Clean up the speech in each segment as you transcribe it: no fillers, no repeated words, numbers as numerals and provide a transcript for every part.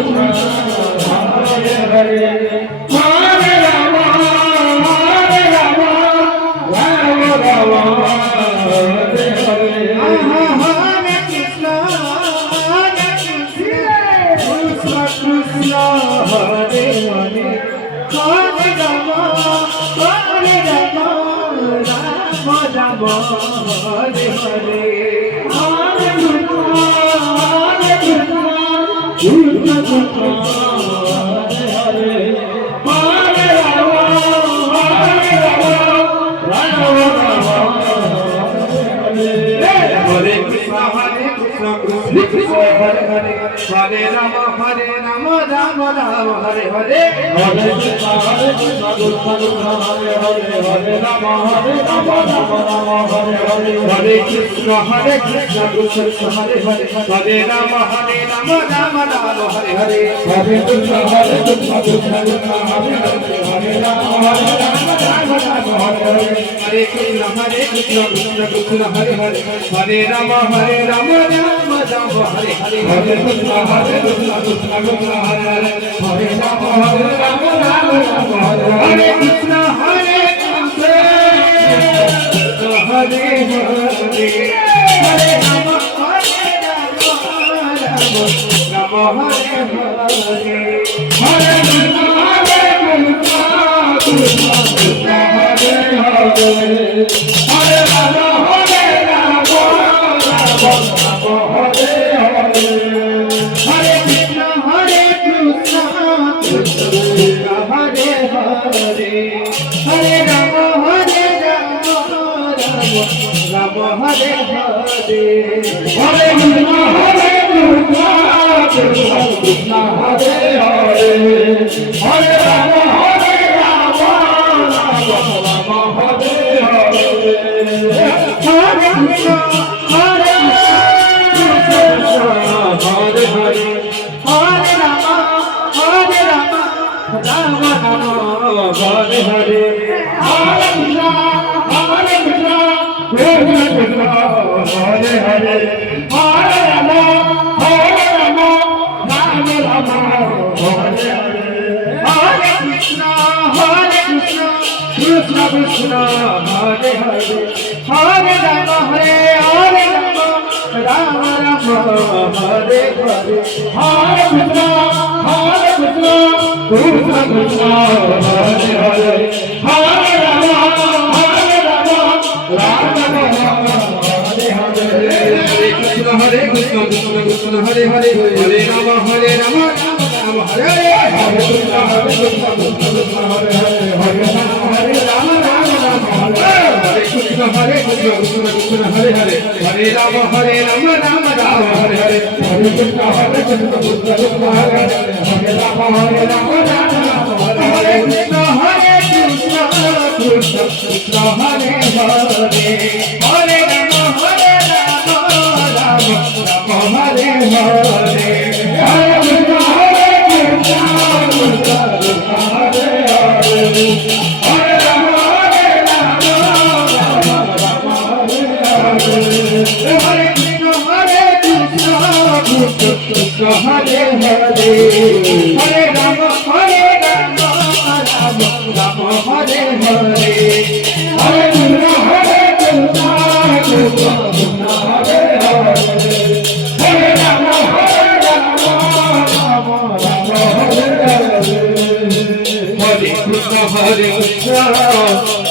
Hare Rama Rama Rama Hare Hare Hare Krishna Krishna Hare Hare Hare Rama Rama Rama Hare Hare Hare Krishna Krishna Hare Hare Hare Rama Rama Rama Hare Hare Hare Krishna Krishna Hare Hare Hare Rama Rama Rama Hare Hare Hare Krishna Krishna Hare Hare Hare Rama Rama Rama Hare Hare Hare Krishna Krishna Hare Hare Hare Rama Rama Rama Hare Hare Hare Krishna Hare Hare Hare Rama Rama Hare Hare Hare Krishna Krishna Krishna Hare Hare Hare Rama Rama Rama Hare Hare Hare Krishna Krishna Hare Hare Hare Rama Rama Hare Hare Hare Krishna Krishna Hare Hare Hare Rama Rama Rama Hare Hare Hare Krishna Hare Hare Hare Rama Rama Hare Hare Hare Krishna Krishna Hare Hare Hare Rama Rama Rama Hare Hare Hare Krishna Krishna Krishna Hare Hare Hare Rama Rama Rama Hare Hare Hare Krishna Krishna Krishna Hare Hare Hare Rama Rama Rama Hare Hare Hare Krishna Krishna Hare Hare Hare Rama Rama Hare Hare Hare Krishna Krishna Hare Hare Hare Rama Rama Hare Hare Krishna Krishna Hare Hare Hare Rama Rama Hare Hare Hare Krishna Krishna Hare Hare Hare Rama Rama Hare Hare Krishna Krishna Krishna Hare Hare Hare Rama Rama Hare Hare Hare Krishna Hare Hare Hare Rama Hare Krishna Krishna Hare Hare Hare Rama Rama Hare Hare Hare Krishna Krishna Hare Hare Hare Rama Rama Hare Hare Hare Krishna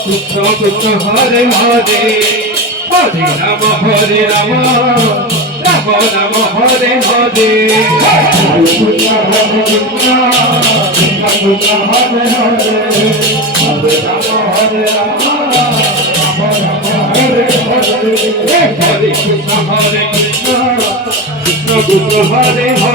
Krishna Krishna Hare Hare Hare Rama Rama Rama Hare Hare Hare Krishna Krishna Krishna Hare Hare Hare Rama Rama Hare Hare Hare Krishna Krishna Krishna Hare Hare